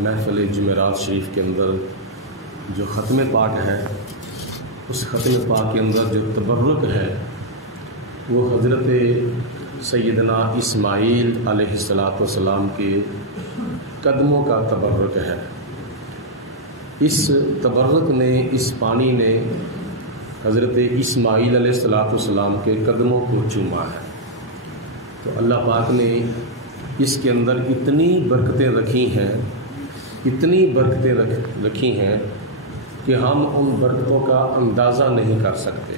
محفل جمعرات شریف کے اندر جو ختم پاک ہے، اس ختم پاک کے اندر جو تبرک ہے وہ حضرت سیدنا اسماعیل علیہ السلام کے قدموں کا تبرک ہے۔ اس تبرک نے، اس پانی نے حضرت اسماعیل علیہ السلام کے قدموں کو چوما ہے۔ تو اللہ پاک نے اس کے اندر اتنی برکتیں رکھی ہیں، اتنی برکتیں رکھی ہیں کہ ہم ان برکتوں کا اندازہ نہیں کر سکتے۔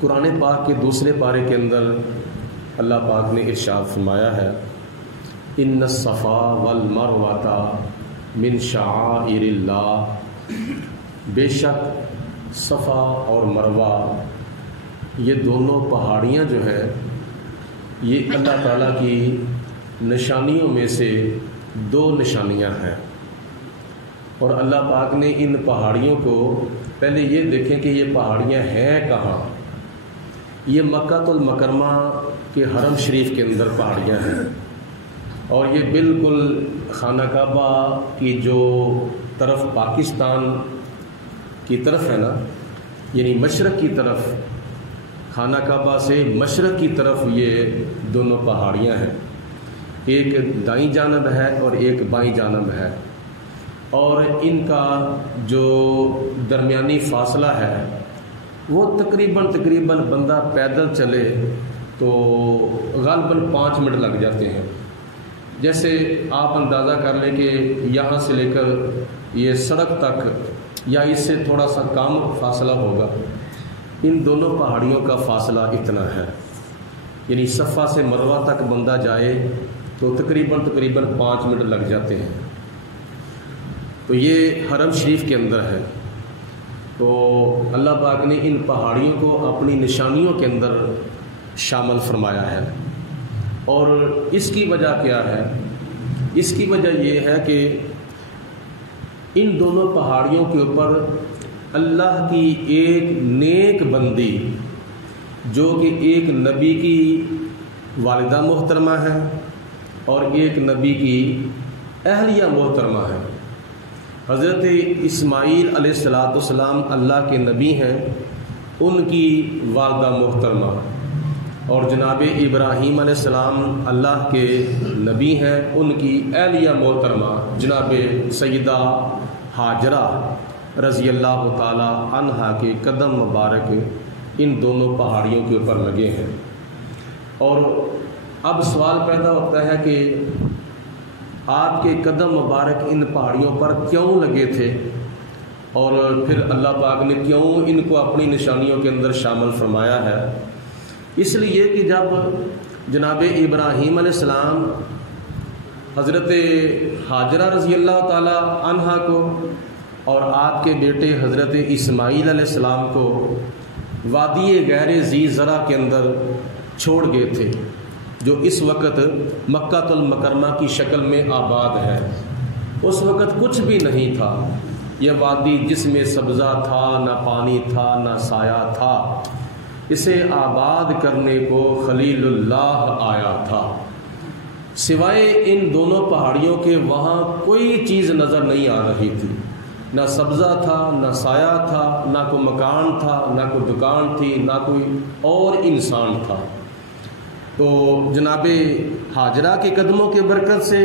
قرآن پاک کے دوسرے پارے کے اندر اللہ پاک نے ارشاد فرمایا ہے، ان الصفا والمروۃ من شعائر اللہ، بے شک صفا اور مروہ یہ دونوں پہاڑیاں جو ہیں یہ اللہ تعالیٰ کی نشانیوں میں سے دو نشانیاں ہیں۔ اور اللہ پاک نے ان پہاڑیوں کو، پہلے یہ دیکھیں کہ یہ پہاڑیاں ہیں کہاں۔ یہ مکہ المکرمہ کے حرم شریف کے اندر پہاڑیاں ہیں، اور یہ بالکل خانہ کعبہ کی جو طرف پاکستان کی طرف ہے نا، یعنی مشرق کی طرف، خانہ کعبہ سے مشرق کی طرف یہ دونوں پہاڑیاں ہیں، ایک دائیں جانب ہے اور ایک بائیں جانب ہے، اور ان کا جو درمیانی فاصلہ ہے وہ تقریباً بندہ پیدل چلے تو غالباً 5 منٹ لگ جاتے ہیں۔ جیسے آپ اندازہ کر لیں کہ یہاں سے لے کر یہ سڑک تک یا اس سے تھوڑا سا کم فاصلہ ہوگا، ان دونوں پہاڑیوں کا فاصلہ اتنا ہے، یعنی صفا سے مروہ تک بندہ جائے تو تقریباً 5 منٹ لگ جاتے ہیں۔ تو یہ حرم شریف کے اندر ہے۔ تو اللہ پاک نے ان پہاڑیوں کو اپنی نشانیوں کے اندر شامل فرمایا ہے، اور اس کی وجہ کیا ہے؟ اس کی وجہ یہ ہے کہ ان دونوں پہاڑیوں کے اوپر اللہ کی ایک نیک بندی، جو کہ ایک نبی کی والدہ محترمہ ہے اور ایک نبی کی اہلیہ محترمہ ہے۔ حضرت اسماعیل علیہ السلام اللہ کے نبی ہیں، ان کی والدہ محترمہ، اور جناب ابراہیم علیہ السلام اللہ کے نبی ہیں، ان کی اہلیہ محترمہ جناب سیدہ ہاجرہ رضی اللہ تعالی عنہا کے قدم مبارک ان دونوں پہاڑیوں کے اوپر لگے ہیں۔ اور اب سوال پیدا ہوتا ہے کہ آپ کے قدم مبارک ان پہاڑیوں پر کیوں لگے تھے، اور پھر اللہ پاک نے کیوں ان کو اپنی نشانیوں کے اندر شامل فرمایا ہے؟ اس لیے کہ جب جناب ابراہیم علیہ السلام حضرت ہاجرہ رضی اللہ تعالی عنہا کو اور آپ کے بیٹے حضرت اسماعیل علیہ السلام کو وادی غیر ذی زرع کے اندر چھوڑ گئے تھے، جو اس وقت مکہ المکرمہ کی شکل میں آباد ہے۔ اس وقت کچھ بھی نہیں تھا، یہ وادی جس میں سبزہ تھا، نہ پانی تھا، نہ سایہ تھا، اسے آباد کرنے کو خلیل اللہ آیا تھا۔ سوائے ان دونوں پہاڑیوں کے وہاں کوئی چیز نظر نہیں آ رہی تھی، نہ سبزہ تھا، نہ سایہ تھا، نہ کوئی مکان تھا، نہ کوئی دکان تھی، نہ کوئی اور انسان تھا۔ تو جناب ہاجرہ کے قدموں کے برکت سے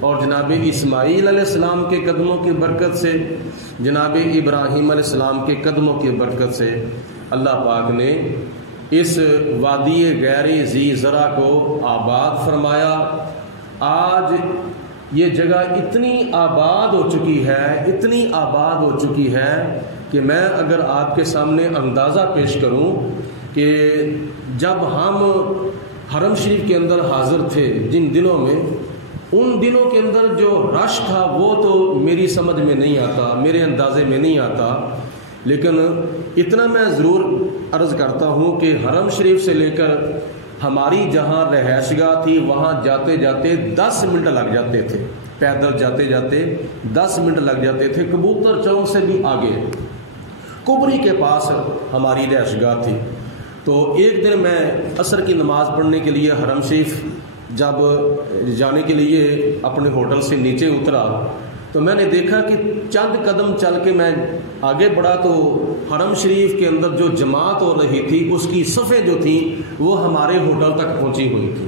اور جناب اسماعیل علیہ السلام کے قدموں کی برکت سے، جناب ابراہیم علیہ السلام کے قدموں کی برکت سے اللہ پاک نے اس وادی غیر ذی زرع کو آباد فرمایا۔ آج یہ جگہ اتنی آباد ہو چکی ہے، اتنی آباد ہو چکی ہے کہ میں اگر آپ کے سامنے اندازہ پیش کروں کہ جب ہم حرم شریف کے اندر حاضر تھے جن دنوں میں، ان دنوں کے اندر جو رش تھا وہ تو میری سمجھ میں نہیں آتا، میرے اندازے میں نہیں آتا، لیکن اتنا میں ضرور عرض کرتا ہوں کہ حرم شریف سے لے کر ہماری جہاں رہائش گاہ تھی وہاں جاتے جاتے 10 منٹ لگ جاتے تھے، پیدل جاتے جاتے 10 منٹ لگ جاتے تھے۔ کبوتر چوک سے بھی آگے کبری کے پاس ہماری رہائش گاہ تھی۔ تو ایک دن میں عصر کی نماز پڑھنے کے لیے حرم شریف جب جانے کے لیے اپنے ہوٹل سے نیچے اترا تو میں نے دیکھا کہ چند قدم چل کے میں آگے بڑھا تو حرم شریف کے اندر جو جماعت ہو رہی تھی اس کی صفیں جو تھیں وہ ہمارے ہوٹل تک پہنچی ہوئی تھی۔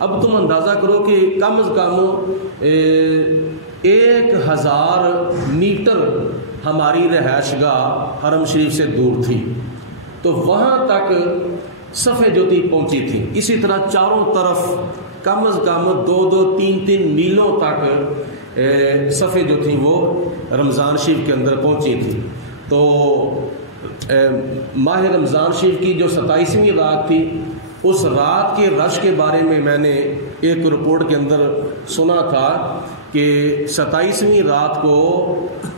اب تم اندازہ کرو کہ کم از کم 1000 میٹر ہماری رہائش گاہ حرم شریف سے دور تھی، تو وہاں تک صفیں جو تھی پہنچی تھی۔ اسی طرح چاروں طرف کم از کم 2-2 3-3 میلوں تک صفیں جو تھیں وہ رمضان شریف کے اندر پہنچی تھی۔ تو ماہ رمضان شریف کی جو 27ویں رات تھی، اس رات کے رش کے بارے میں نے ایک رپورٹ کے اندر سنا تھا کہ 27ویں رات کو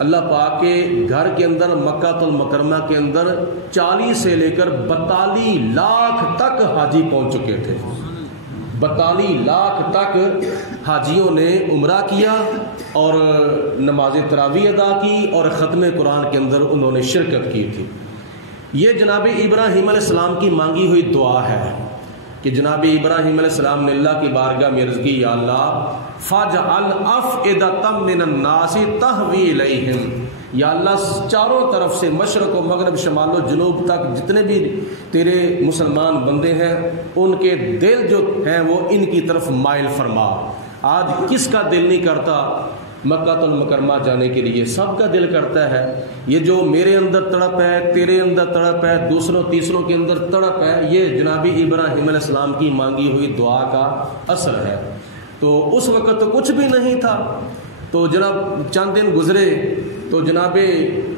اللہ پاک کے گھر کے اندر مکہ المکرمہ کے اندر 40 سے لے کر 42 لاکھ تک حاجی پہنچ چکے تھے۔ 42 لاکھ تک حاجیوں نے عمرہ کیا اور نماز تراویح ادا کی اور ختم قرآن کے اندر انہوں نے شرکت کی تھی۔ یہ جناب ابراہیم علیہ السلام کی مانگی ہوئی دعا ہے کہ جناب ابراہیم علیہ السلام نے اللہ کی بارگاہ میں عرض کی، یا اللہ فاجعل افئدۃ من الناس تہوی الیہم، یا اللہ چاروں طرف سے مشرق و مغرب شمال و جنوب تک جتنے بھی تیرے مسلمان بندے ہیں ان کے دل جو ہیں وہ ان کی طرف مائل فرما۔ آج کس کا دل نہیں کرتا مکہ المکرمہ جانے کے لیے؟ سب کا دل کرتا ہے۔ یہ جو میرے اندر تڑپ ہے، تیرے اندر تڑپ ہے، دوسروں تیسروں کے اندر تڑپ ہے، یہ جناب ابراہیم علیہ السلام کی مانگی ہوئی دعا کا اثر ہے۔ تو اس وقت تو کچھ بھی نہیں تھا، تو جناب چند دن گزرے تو جناب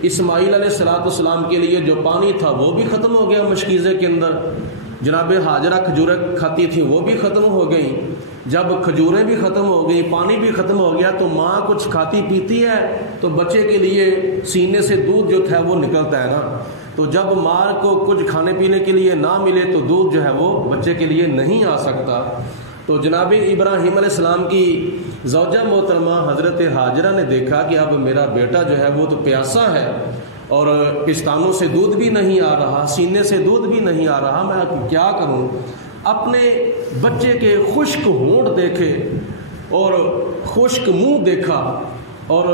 اسماعیل علیہ السلام کے لیے جو پانی تھا وہ بھی ختم ہو گیا مشکیزے کے اندر۔ جناب ہاجرہ کھجوریں کھاتی تھیں وہ بھی ختم ہو گئیں۔ جب کھجوریں بھی ختم ہو گئی، پانی بھی ختم ہو گیا، تو ماں کچھ کھاتی پیتی ہے تو بچے کے لیے سینے سے دودھ جو تھا وہ نکلتا ہے نا، تو جب ماں کو کچھ کھانے پینے کے لیے نہ ملے تو دودھ جو ہے وہ بچے کے لیے نہیں آ سکتا۔ تو جناب ابراہیم علیہ السلام کی زوجہ محترمہ حضرت ہاجرہ نے دیکھا کہ اب میرا بیٹا جو ہے وہ تو پیاسا ہے اور پستانوں سے دودھ بھی نہیں آ رہا، سینے سے دودھ بھی نہیں آ رہا، میں کیا کروں؟ اپنے بچے کے خشک ہونٹ دیکھے اور خشک منہ دیکھا اور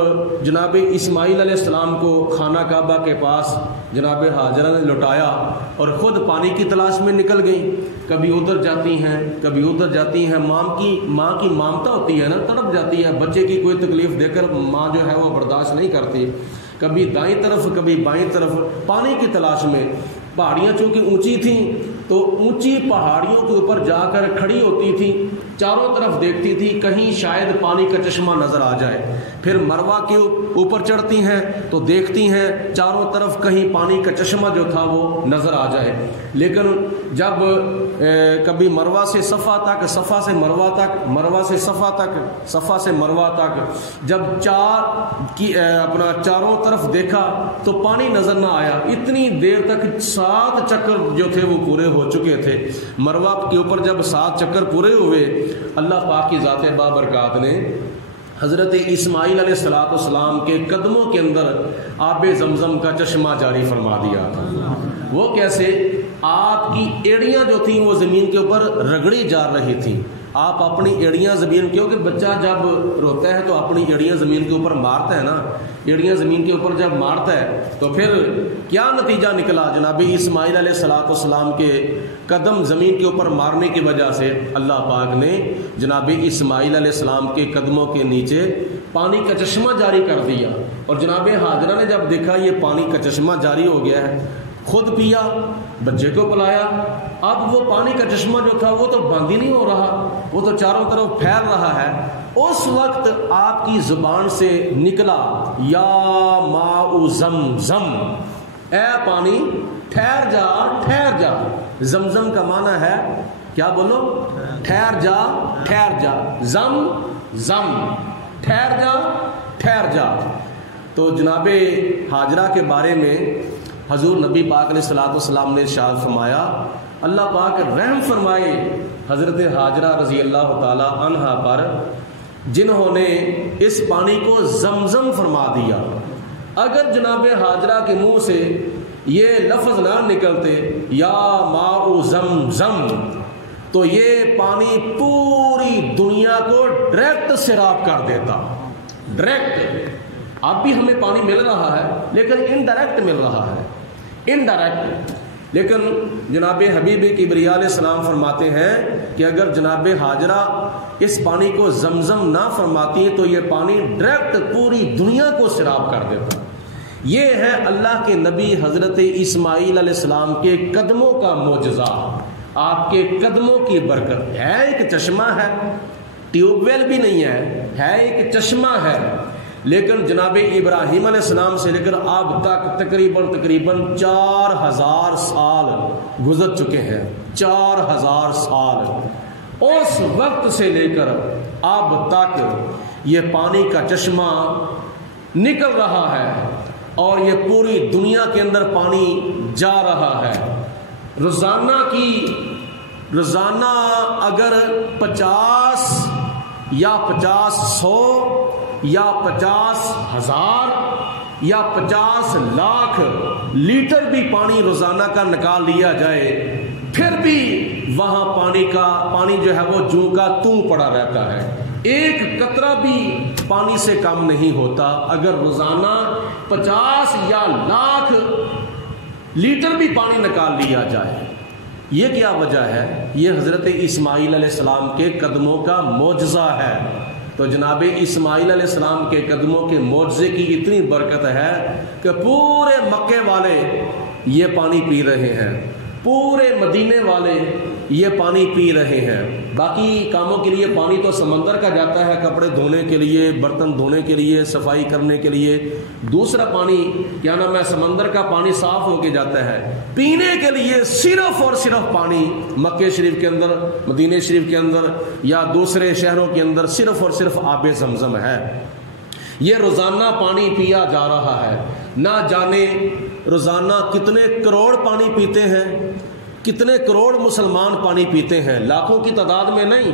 جناب اسماعیل علیہ السلام کو خانہ کعبہ کے پاس جناب ہاجرہ نے لوٹایا اور خود پانی کی تلاش میں نکل گئیں۔ کبھی ادھر جاتی ہیں کبھی ادھر جاتی ہیں، ماں کی مامتا ہوتی ہے نا، تڑپ جاتی ہے، بچے کی کوئی تکلیف دے کر ماں جو ہے وہ برداشت نہیں کرتی، کبھی دائیں طرف کبھی بائیں طرف پانی کی تلاش میں۔ پہاڑیاں چونکہ اونچی تھیں تو اونچی پہاڑیوں کے اوپر جا کر کھڑی ہوتی تھی، چاروں طرف دیکھتی تھی کہیں شاید پانی کا چشمہ نظر آ جائے، پھر مروہ کے اوپر چڑھتی ہیں تو دیکھتی ہیں چاروں طرف کہیں پانی کا چشمہ جو تھا وہ نظر آ جائے۔ لیکن جب کبھی مروہ سے صفا تک، صفا سے مروہ تک، مروہ سے صفا تک، صفا سے مروہ تک جب اپنا چاروں طرف دیکھا تو پانی نظر نہ آیا، اتنی دیر تک 7 چکر جو تھے وہ پورے ہو چکے تھے۔ مروہ کے اوپر جب 7 چکر پورے ہوئے، اللہ پاک کی ذات بابرکات نے حضرت اسماعیل علیہ السلام کے قدموں کے اندر آب زمزم کا چشمہ جاری فرما دیا تھا۔ وہ کیسے؟ آپ کی ایڑیاں جو تھیں وہ زمین کے اوپر رگڑی جا رہی تھیں، آپ اپنی ایڑیاں زمین، کیونکہ بچہ جب روتا ہے تو اپنی ایڑیاں زمین کے اوپر مارتا ہے نا، ایڑیاں زمین کے اوپر جب مارتا ہے تو پھر کیا نتیجہ نکلا؟ جناب اسماعیل علیہ السلام کے قدم زمین کے اوپر مارنے کی وجہ سے اللہ پاک نے جناب اسماعیل علیہ السلام کے قدموں کے نیچے پانی کا چشمہ جاری کر دیا، اور جناب ہاجرہ نے جب دیکھا یہ پانی کا چشمہ جاری ہو گیا ہے، خود پیا، بچے کو پلایا۔ اب وہ پانی کا چشمہ جو تھا وہ تو بند ہی نہیں ہو رہا، وہ تو چاروں طرف پھیل رہا ہے۔ اس وقت آپ کی زبان سے نکلا، یا ماء زمزم، اے پانی ٹھہر جا ٹھہر جا۔ زمزم کا معنی ہے کیا؟ بولو، ٹھہر جا ٹھہر جا، زم زم، ٹھہر جا ٹھہر جا۔ تو جناب ہاجرہ کے بارے میں حضور نبی پاک علیہ السلام نے ارشاد فرمایا، اللہ پاک رحم فرمائے حضرت ہاجرہ رضی اللہ تعالی عنہا پر، جنہوں نے اس پانی کو زمزم فرما دیا۔ اگر جناب ہاجرہ کے منہ سے یہ لفظ نہ نکلتے یا ماء زمزم، تو یہ پانی پوری دنیا کو ڈائریکٹ سیراب کر دیتا. ڈائریکٹ اب بھی ہمیں پانی مل رہا ہے لیکن انڈائریکٹ مل رہا ہے, انڈائریکٹ. لیکن جناب حبیب کبریا علیہ السلام فرماتے ہیں کہ اگر جناب حاجرہ اس پانی کو زمزم نہ فرماتی تو یہ پانی ڈائریکٹ پوری دنیا کو سیراب کر دیتا. یہ ہے اللہ کے نبی حضرت اسماعیل علیہ السلام کے قدموں کا معجزہ, آپ کے قدموں کی برکت. ہے ایک چشمہ ہے, ٹیوب ویل بھی نہیں ہے ایک چشمہ ہے, لیکن جناب ابراہیم علیہ السلام سے لے کر اب تک تقریباً 4000 سال گزر چکے ہیں. 4000 سال, اس وقت سے لے کر اب تک یہ پانی کا چشمہ نکل رہا ہے اور یہ پوری دنیا کے اندر پانی جا رہا ہے. روزانہ اگر 50 یا 50,100 یا 50,000 یا 50 لاکھ لیٹر بھی پانی روزانہ کا نکال لیا جائے, پھر بھی وہاں پانی جو ہے وہ جو کا توں پڑا رہتا ہے. ایک قطرہ بھی پانی سے کم نہیں ہوتا. اگر روزانہ 50 یا لاکھ لیٹر بھی پانی نکال لیا جائے. یہ کیا وجہ ہے؟ یہ حضرت اسماعیل علیہ السلام کے قدموں کا معجزہ ہے. تو جناب اسماعیل علیہ السلام کے قدموں کے معجزے کی اتنی برکت ہے کہ پورے مکے والے یہ پانی پی رہے ہیں, پورے مدینے والے یہ پانی پی رہے ہیں. باقی کاموں کے لیے پانی تو سمندر کا جاتا ہے, کپڑے دھونے کے لیے, برتن دھونے کے لیے, صفائی کرنے کے لیے. دوسرا پانی کیا نام ہے, سمندر کا پانی صاف ہو کے جاتا ہے. پینے کے لیے صرف اور صرف پانی مکے شریف کے اندر, مدینے شریف کے اندر یا دوسرے شہروں کے اندر صرف اور صرف آب زمزم ہے. یہ روزانہ پانی پیا جا رہا ہے. نہ جانے روزانہ کتنے کروڑ پانی پیتے ہیں, کتنے کروڑ مسلمان پانی پیتے ہیں. لاکھوں کی تعداد میں نہیں,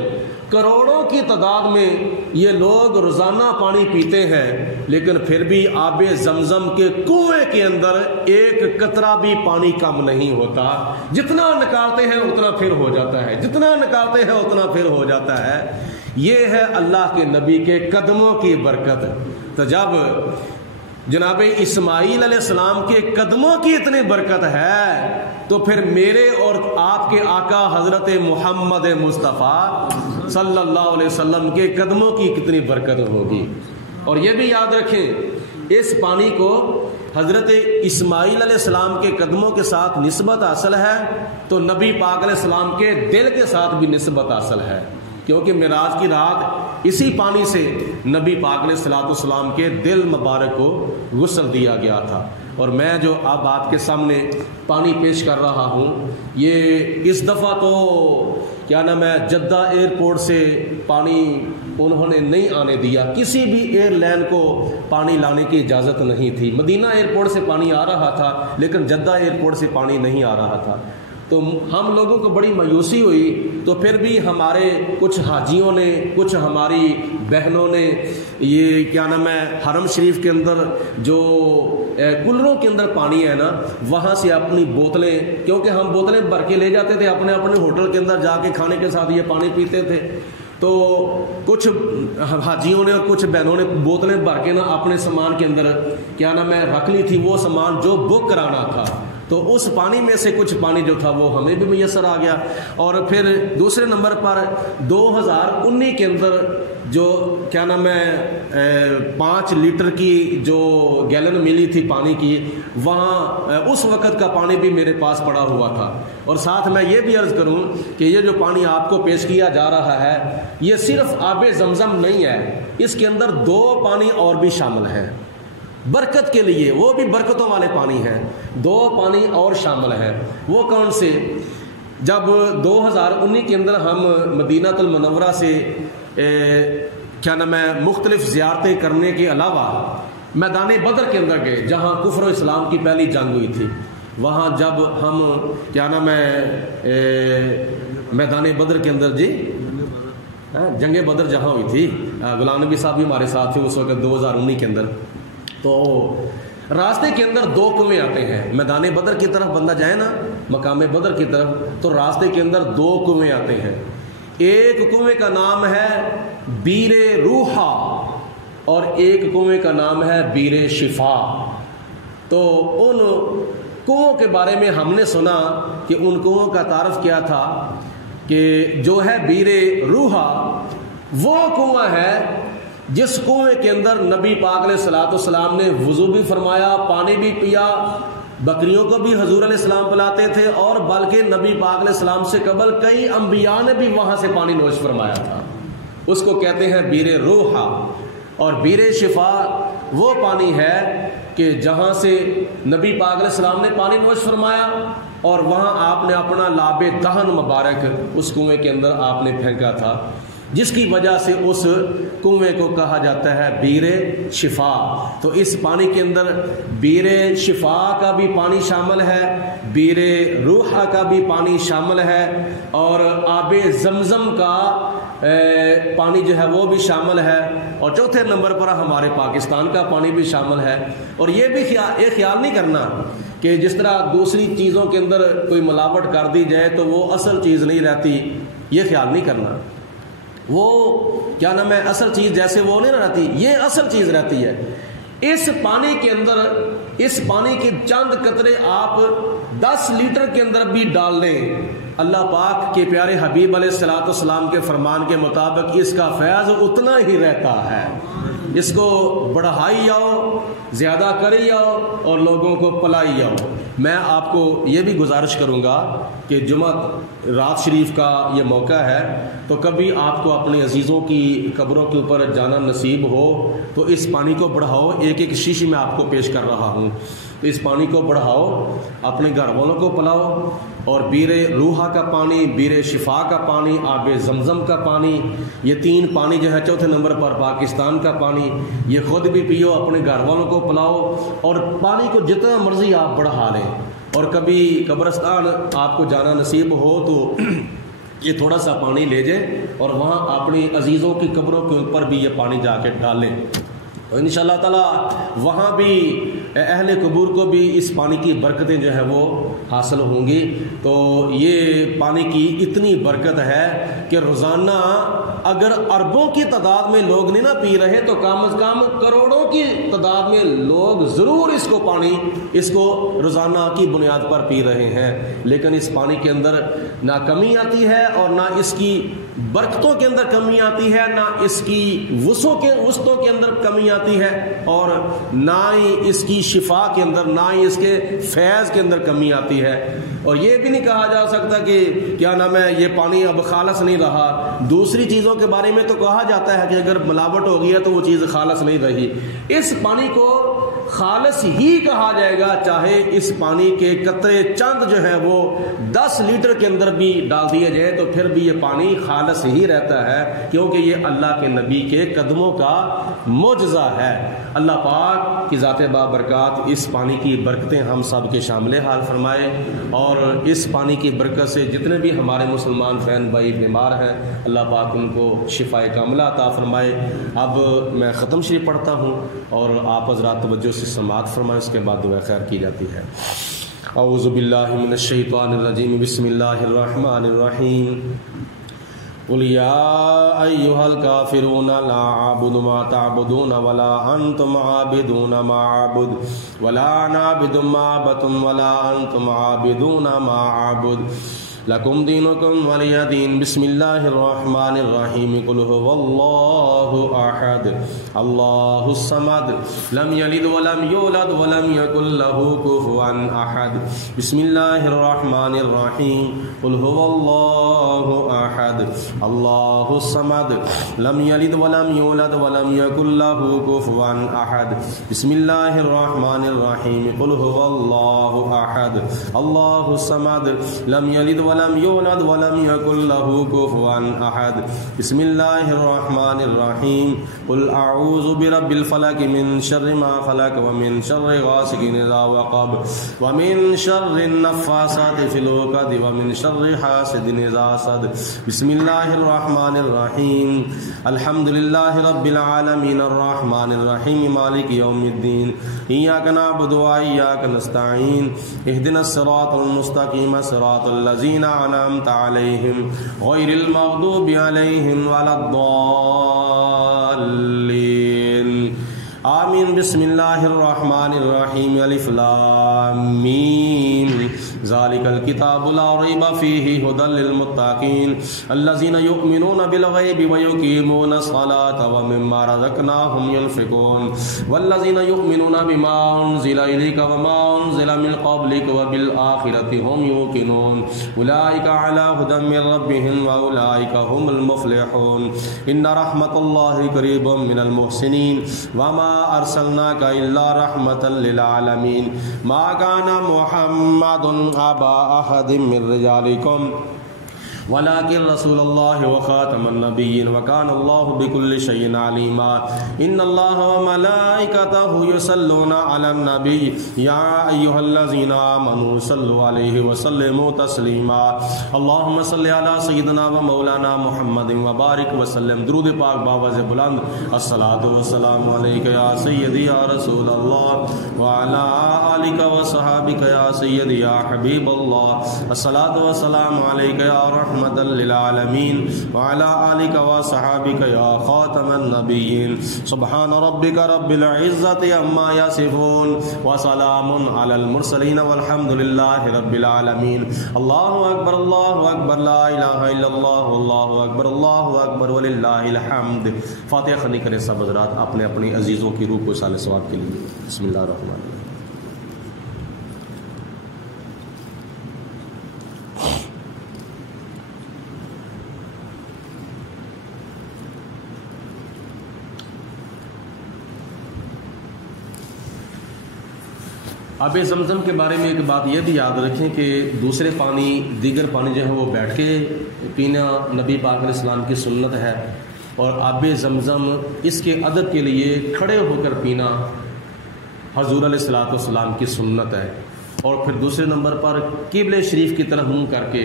کروڑوں کی تعداد میں یہ لوگ روزانہ پانی پیتے ہیں, لیکن پھر بھی آب زمزم کے کنویں کے اندر ایک قطرہ بھی پانی کم نہیں ہوتا. جتنا نکالتے ہیں اتنا پھر ہو جاتا ہے, جتنا نکالتے ہیں اتنا پھر ہو جاتا ہے. یہ ہے اللہ کے نبی کے قدموں کی برکت. تو جب جناب اسماعیل علیہ السلام کے قدموں کی اتنی برکت ہے تو پھر میرے اور آپ کے آقا حضرت محمد مصطفیٰ صلی اللہ علیہ وسلم کے قدموں کی کتنی برکت ہوگی. اور یہ بھی یاد رکھیں, اس پانی کو حضرت اسماعیل علیہ السلام کے قدموں کے ساتھ نسبت حاصل ہے تو نبی پاک علیہ السلام کے دل کے ساتھ بھی نسبت حاصل ہے, کیونکہ معراج کی رات اسی پانی سے نبی پاک علیہ السلام کے دل مبارک کو غسل دیا گیا تھا. اور میں جو اب آپ کے سامنے پانی پیش کر رہا ہوں, یہ اس دفعہ تو کیا نام ہے, جدہ ایئرپورٹ سے پانی انہوں نے نہیں آنے دیا. کسی بھی ایئر لائن کو پانی لانے کی اجازت نہیں تھی. مدینہ ایئرپورٹ سے پانی آ رہا تھا لیکن جدہ ایئرپورٹ سے پانی نہیں آ رہا تھا. تو ہم لوگوں کو بڑی مایوسی ہوئی. تو پھر بھی ہمارے کچھ حاجیوں نے, کچھ ہماری بہنوں نے یہ کیا نام ہے, حرم شریف کے اندر جو کولروں کے اندر پانی ہے نا, وہاں سے اپنی بوتلیں, کیونکہ ہم بوتلیں بھر کے لے جاتے تھے اپنے ہوٹل کے اندر جا کے کھانے کے ساتھ یہ پانی پیتے تھے. تو کچھ حاجیوں نے اور کچھ بہنوں نے بوتلیں بھر کے نا اپنے سامان کے اندر کیا نام ہے رکھ لی تھی, وہ سامان جو بک کرانا تھا. تو اس پانی میں سے کچھ پانی جو تھا وہ ہمیں بھی میسر آ گیا. اور پھر دوسرے نمبر پر 2019 کے اندر جو کیا نام ہے 5 لیٹر کی جو گیلن ملی تھی پانی کی, وہاں اس وقت کا پانی بھی میرے پاس پڑا ہوا تھا. اور ساتھ میں یہ بھی عرض کروں کہ یہ جو پانی آپ کو پیش کیا جا رہا ہے یہ صرف آب زمزم نہیں ہے, اس کے اندر 2 پانی اور بھی شامل ہیں برکت کے لیے, وہ بھی برکتوں والے پانی ہیں. 2 پانی اور شامل ہیں. وہ کون سے؟ جب 2019 کے اندر ہم مدینہ المنورہ سے کیا نام ہے مختلف زیارتیں کرنے کے علاوہ میدان بدر کے اندر گئے جہاں کفر و اسلام کی پہلی جنگ ہوئی تھی. وہاں جب ہم کیا نام ہے میدان بدر کے اندر جنگ بدر جہاں ہوئی تھی, غلام نبی صاحب بھی ہمارے ساتھ تھے اس وقت 2019 کے اندر. تو راستے کے اندر 2 کنویں آتے ہیں. میدان بدر کی طرف بندہ جائے نا، مقام بدر کی طرف، تو راستے کے اندر 2 کنویں آتے ہیں. ایک کنویں کا نام ہے بیر روحا اور ایک کنویں کا نام ہے بیر شفا. تو ان کنووں کے بارے میں ہم نے سنا کہ ان کنووں کا تعارف کیا تھا کہ جو ہے بیر روحا وہ کنواں ہے جس کنویں کے اندر نبی پاک علیہ الصلوۃ والسلام نے وضو بھی فرمایا، پانی بھی پیا، بکریوں کو بھی حضور علیہ السلام پلاتے تھے، اور بلکہ نبی پاک علیہ السلام سے قبل کئی انبیاء نے بھی وہاں سے پانی نوش فرمایا تھا. اس کو کہتے ہیں بیر روحا. اور بیر شفا وہ پانی ہے کہ جہاں سے نبی پاک علیہ السلام نے پانی نوش فرمایا اور وہاں آپ نے اپنا لاب دہن مبارک اس کنویں کے اندر آپ نے پھینکا تھا، جس کی وجہ سے اس کنویں کو کہا جاتا ہے بیر شفا. تو اس پانی کے اندر بیر شفا کا بھی پانی شامل ہے، بیر روحا کا بھی پانی شامل ہے، اور آب زمزم کا پانی جو ہے وہ بھی شامل ہے، اور چوتھے نمبر پر ہمارے پاکستان کا پانی بھی شامل ہے. اور یہ بھی خیال نہیں کرنا کہ جس طرح دوسری چیزوں کے اندر کوئی ملاوٹ کر دی جائے تو وہ اصل چیز نہیں رہتی، یہ خیال نہیں کرنا. وہ کیا نام ہے، اصل چیز جیسے وہ نہیں رہتی، یہ اصل چیز رہتی ہے. اس پانی کے اندر، اس پانی کے چند قطرے آپ 10 لیٹر کے اندر بھی ڈال دیں، اللہ پاک کے پیارے حبیب علیہ الصلوۃ والسلام کے فرمان کے مطابق اس کا فیض اتنا ہی رہتا ہے. اس کو بڑھائی جاؤ، زیادہ کری جاؤ اور لوگوں کو پلائی جاؤ. میں آپ کو یہ بھی گزارش کروں گا کہ جمعہ رات شریف کا یہ موقع ہے، تو کبھی آپ کو اپنے عزیزوں کی قبروں کے اوپر جانا نصیب ہو تو اس پانی کو بڑھاؤ. ایک شیشی میں آپ کو پیش کر رہا ہوں، تو اس پانی کو بڑھاؤ، اپنے گھر والوں کو پلاؤ. اور بیر روحا کا پانی، بیر شفا کا پانی، آب زمزم کا پانی، یہ 3 پانی جو ہے چوتھے نمبر پر پاکستان کا پانی، یہ خود بھی پیو، اپنے گھر والوں کو پلاؤ، اور پانی کو جتنا مرضی آپ بڑھا لیں. اور کبھی قبرستان آپ کو جانا نصیب ہو تو یہ تھوڑا سا پانی لے جائیں اور وہاں اپنی عزیزوں کی قبروں کے اوپر بھی یہ پانی جا کے ڈالیں. اور انشاءاللہ تعالی وہاں بھی اہل قبور کو بھی اس پانی کی برکتیں جو ہے وہ حاصل ہوں گی. تو یہ پانی کی اتنی برکت ہے کہ روزانہ اگر اربوں کی تعداد میں لوگ نہیں نہ پی رہے تو کم از کم کروڑوں کی تعداد میں لوگ ضرور اس کو پانی، اس کو روزانہ کی بنیاد پر پی رہے ہیں. لیکن اس پانی کے اندر نہ کمی آتی ہے اور نہ اس کی برکتوں کے اندر کمی آتی ہے، نہ اس کی وسطوں کے اندر کمی آتی ہے، اور نہ ہی اس کی شفا کے اندر، نہ ہی اس کے فیض کے اندر کمی آتی ہے. اور یہ بھی نہیں کہا جا سکتا کہ کیا نام ہے یہ پانی اب خالص نہیں رہا. دوسری چیزوں کے بارے میں تو کہا جاتا ہے کہ اگر ملاوٹ ہو گئی ہے تو وہ چیز خالص نہیں رہی. اس پانی کو خالص ہی کہا جائے گا چاہے اس پانی کے قطرے چند جو ہے وہ 10 لیٹر کے اندر بھی ڈال دیے جائے تو پھر بھی یہ پانی خالص ہی رہتا ہے، کیونکہ یہ اللہ کے نبی کے قدموں کا معجزہ ہے. اللہ پاک کی ذات بابرکات اس پانی کی برکتیں ہم سب کے شامل حال فرمائے، اور اس پانی کی برکت سے جتنے بھی ہمارے مسلمان بہن بھائی بیمار ہیں اللہ پاک ان کو شفا کاملہ عطا فرمائے. اب میں ختم شریف پڑھتا ہوں اور آپ حضرات توجہ سے سماعت فرمائیں، اس کے بعد دعا خیر کی جاتی ہے. اعوذ باللہ من الشیطان الرجیم، بسم اللہ الرحمن الرحیم. قل یا ایہا الکافرون لا اعبد ما تعبدون ولا انتم عابدون ما اعبد ولا انا عابد ما عبدتم ولا انتم عابدون ما اعبد لکم دینکم ولی دین. بسم اللہ الرحمن الرحیم. قل هو اللہ احد اللہ الصمد لم یلد ولم یولد ولم یکن له کفوا احد. بسم اللہ الرحمن الرحیم. قل هو اللہ احد اللہ الصمد لم یلد ولم یولد ولم یکن له کفوا احد. بسم اللہ الرحمن الرحیم. قل هو اللہ احد اللہ الصمد لم یلد ولم لم يولد ولم يكن له كفوا أحد. بسم الله الرحمن الرحيم. قل أعوذ برب الفلق من شر ما خلق ومن شر غاسق إذا وقب ومن شر النفاثات في العقد ومن شر حاسد إذا حسد. بسم الله الرحمن الرحيم. الحمد لله رب العالمين الرحمن الرحيم مالك يوم الدين. إياك نعبد وإياك نستعين. اهدنا الصراط المستقيم صراط الذين أنعمت عليهم غير المغضوب عليهم ولا الضالين آمين. بسم الله الرحمن الرحيم. ألف لام ميم. ذلك الكتاب لا ريب فيه هدى للمتقين الذين يؤمنون بالغيب ويقيمون الصلاة ومما رزقناهم ينفقون والذين يؤمنون بما أنزل إليك وما أنزل من قبلك وبالآخرة هم يوقنون أولئك على هدى من ربهم وأولئك هم المفلحون. إن رحمة الله قريب من المحسنين وما أرسلناك إلا رحمة للعالمين. ما كان محمد أبا أحد من رجالكم ولكن رسول الله وخاتم النبيين وكان الله بكل شيء عليما. إن الله وملائكته يصلون على النبي يا أيها الذين آمنوا صلوا عليه وسلموا تسليما. اللهم صل على سيدنا ومولانا محمد وبارك وسلم. درود پاک بآواز بلند. الصلاة والسلام عليك يا سيدي يا رسول الله وعلى آلك وصحابك يا سيدي يا حبيب الله. الصلاة والسلام عليك يا رحمة للعالمين وعلى آلك وصحابك يا خاتم النبيين. سبحان ربك رب العزة عما يصفون وسلام على المرسلين والحمد لله رب العالمين. الله أكبر الله أكبر لا إله إلا الله والله أكبر الله أكبر ولله الحمد. فاتحہ خوانی کریں سب حضرات اپنے اپنی عزیزوں کی روح کو سال ثواب کے لیے. بسم اللہ الرحمن الرحیم. آب زمزم کے بارے میں ایک بات یہ بھی یاد رکھیں کہ دوسرے پانی دیگر پانی جو ہے وہ بیٹھ کے پینا نبی پاک علیہ السلام کی سنت ہے اور آب زمزم اس کے ادب کے لیے کھڑے ہو کر پینا حضور علیہ السلام کی سنت ہے. اور پھر دوسرے نمبر پر قبلہ شریف کی طرف منہ کر کے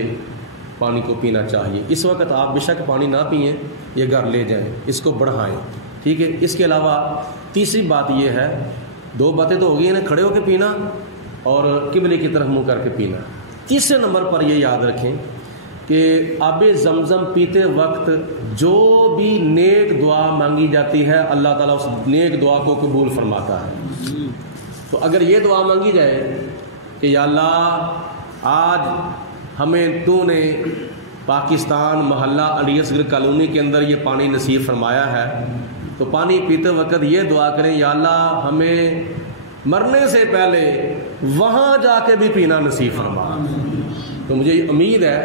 پانی کو پینا چاہیے. اس وقت آپ بے شک پانی نہ پئیں, یہ گھر لے جائیں, اس کو بڑھائیں, ٹھیک ہے. اس کے علاوہ تیسری بات یہ ہے, دو باتیں تو ہو گئی نا, کھڑے ہو کے پینا اور قبلے کی طرف منہ کر کے پینا. تیسرے نمبر پر یہ یاد رکھیں کہ آب زمزم پیتے وقت جو بھی نیک دعا مانگی جاتی ہے اللہ تعالیٰ اس نیک دعا کو قبول فرماتا ہے. تو اگر یہ دعا مانگی جائے کہ یا اللہ آج ہمیں تو نے پاکستان محلہ علی اصغر کالونی کے اندر یہ پانی نصیب فرمایا ہے, تو پانی پیتے وقت یہ دعا کریں یا اللہ ہمیں مرنے سے پہلے وہاں جا کے بھی پینا نصیب فرما. تو مجھے امید ہے,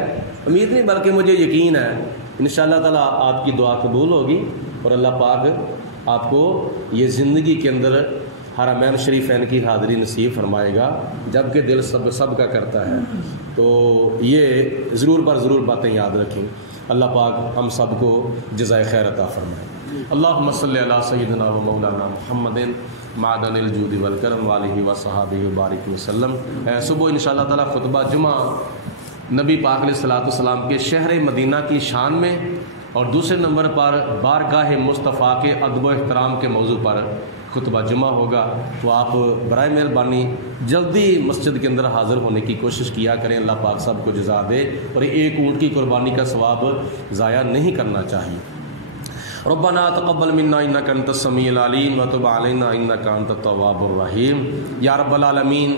امید نہیں بلکہ مجھے یقین ہے انشاءاللہ تعالیٰ آپ کی دعا قبول ہوگی اور اللہ پاک آپ کو یہ زندگی کے اندر حرمین شریفین کی حاضری نصیب فرمائے گا, جبکہ دل سب کا کرتا ہے. تو یہ ضرور پر ضرور باتیں یاد رکھیں. اللہ پاک ہم سب کو جزائے خیر عطا فرمائے. اللہم صلی علی سیدنا و مولانا محمد معدن الجود والکرم والہ وصحابہ وبارک وسلم. صبح انشاءاللہ تعالی خطبہ جمعہ نبی پاک علیہ السلام کے شہر مدینہ کی شان میں, اور دوسرے نمبر پر بارگاہ مصطفیٰ کے ادب و احترام کے موضوع پر خطبہ جمعہ ہوگا. تو آپ برائے مہربانی جلدی مسجد کے اندر حاضر ہونے کی کوشش کیا کریں. اللہ پاک سب کو جزا دے, اور ایک اونٹ کی قربانی کا ثواب ضائع نہیں کرنا چاہیے. ربنا تقبل منا انک انت السمیع العلیم وتب علینا انک انت التواب الرحیم. یا رب العالمین,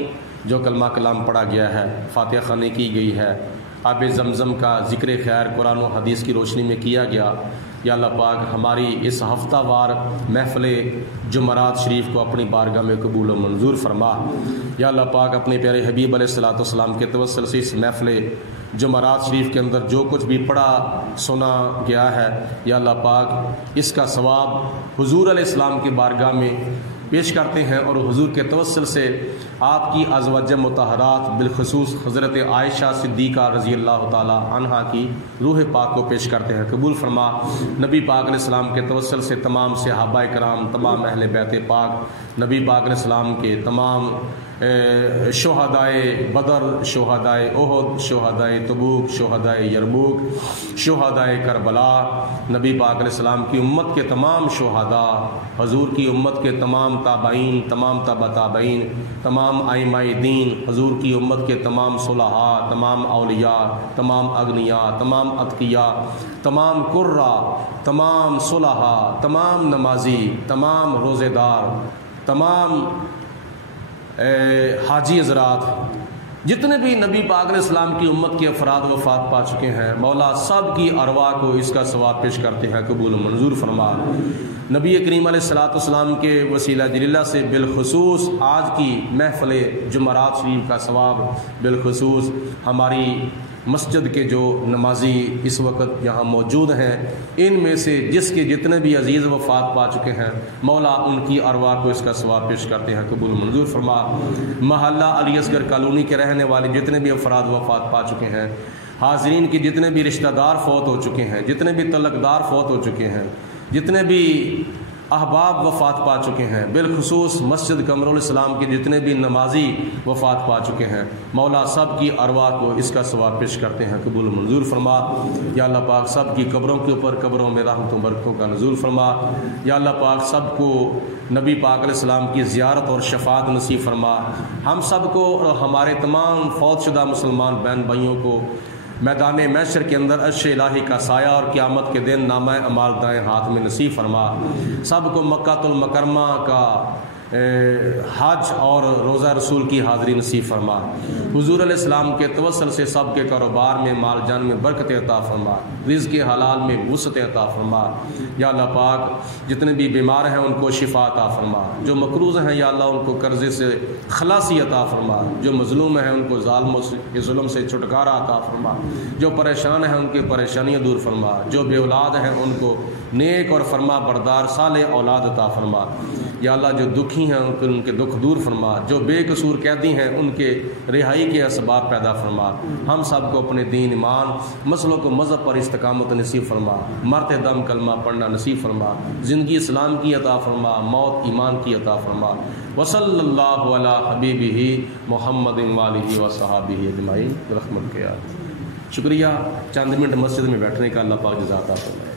جو کلمہ کلام پڑھا گیا ہے, فاتحہ خوانی کی گئی ہے, آب زمزم کا ذکر خیر قرآن و حدیث کی روشنی میں کیا گیا, یا اللہ پاک ہماری اس ہفتہ وار محفل جمعرات شریف کو اپنی بارگاہ میں قبول و منظور فرما. یا اللہ پاک اپنے پیارے حبیب علیہ السلام کے توسل سے اس محفل جمعرات شریف کے اندر جو کچھ بھی پڑھا سنا گیا ہے, یا اللہ پاک اس کا ثواب حضور علیہ السلام کی بارگاہ میں پیش کرتے ہیں اور حضور کے توسل سے آپ کی ازواج مطہرات بالخصوص حضرت عائشہ صدیقہ رضی اللہ تعالی عنہا کی روح پاک کو پیش کرتے ہیں۔ قبول فرما۔ نبی پاک علیہ السلام کے توسل سے تمام صحابہ کرام، تمام اہل بیت پاک، نبی پاک علیہ السلام کے تمام شہدائے بدر، شہدائے احد، شہدائے تبوک، شہدائے یرموک، شہدائے کربلا، نبی پاک علیہ السلام کی امت کے تمام شہداء، حضور کی امت کے تمام تابعین، تمام تابع تابعین، تمام ائمہ دین، حضور کی امت کے تمام صلحاء، تمام اولیاء، تمام اغنیاء، تمام اتقیاء، تمام قرہ، تمام صلحاء، تمام نمازی، تمام روزے دار، تمام حاجی حضرات، جتنے بھی نبی پاک علیہ السلام کی امت کے افراد وفات پا چکے ہیں، مولا سب کی ارواح کو اس کا ثواب پیش کرتے ہیں، قبول و منظور فرما۔ نبی کریم علیہ الصلوۃ والسلام کے وسیلہ جلیلہ سے بالخصوص آج کی محفل جمعرات شریف کا ثواب، بالخصوص ہماری مسجد کے جو نمازی اس وقت یہاں موجود ہیں، ان میں سے جس کے جتنے بھی عزیز وفات پا چکے ہیں، مولا ان کی ارواح کو اس کا ثواب پیش کرتے ہیں، قبول منظور فرما۔ محلہ علی اصغر کالونی کے رہنے والے جتنے بھی افراد وفات پا چکے ہیں، حاضرین کے جتنے بھی رشتہ دار فوت ہو چکے ہیں، جتنے بھی تعلقدار فوت ہو چکے ہیں، جتنے بھی احباب وفات پا چکے ہیں، بالخصوص مسجد قمر الاسلام کے جتنے بھی نمازی وفات پا چکے ہیں، مولا سب کی ارواح کو اس کا ثواب پیش کرتے ہیں، قبول منظور فرما۔ یا اللہ پاک سب کی قبروں کے اوپر قبروں میں رحمتوں برکتوں کا نزول فرما۔ یا اللہ پاک سب کو نبی پاک علیہ السلام کی زیارت اور شفاعت نصیب فرما۔ ہم سب کو اور ہمارے تمام فوت شدہ مسلمان بہن بھائیوں کو میدان محشر کے اندر عرش الہی کا سایہ اور قیامت کے دن نامہ اعمال دائیں ہاتھ میں نصیب فرما۔ سب کو مکہ المکرمہ کا حج اور روزہ رسول کی حاضری نصیب فرما۔ حضور علیہ السلام کے توسل سے سب کے کاروبار میں، مال جان میں برکت عطا فرما، رزق حلال میں وسعت عطا فرما۔ یا اللہ پاک جتنے بھی بیمار ہیں ان کو شفا عطا فرما، جو مقروض ہیں یا اللہ ان کو قرضے سے خلاصی عطا فرما، جو مظلوم ہیں ان کو ظالموں کے ظلم سے چھٹکارا عطا فرما، جو پریشان ہیں ان کی پریشانیاں دور فرما، جو بے اولاد ہیں ان کو نیک اور فرما بردار صالح اولاد عطا فرما۔ یا اللہ جو دکھی ہیں ان کے دکھ دور فرما، جو بے قصور قیدی ہیں ان کے رہائی کے اسباب پیدا فرما۔ ہم سب کو اپنے دین ایمان مسلوں کو مذہب پر استقامت نصیب فرما، مرتے دم کلمہ پڑھنا نصیب فرما، زندگی اسلام کی عطا فرما، موت ایمان کی عطا فرما۔ وصلی اللہ علی حبیبہ محمد وآلہ وصحابہ اجمعین برحمتک یا۔ شکریہ، چند منٹ مسجد میں بیٹھنے کا، اللہ پاک جزا عطا فرمائے۔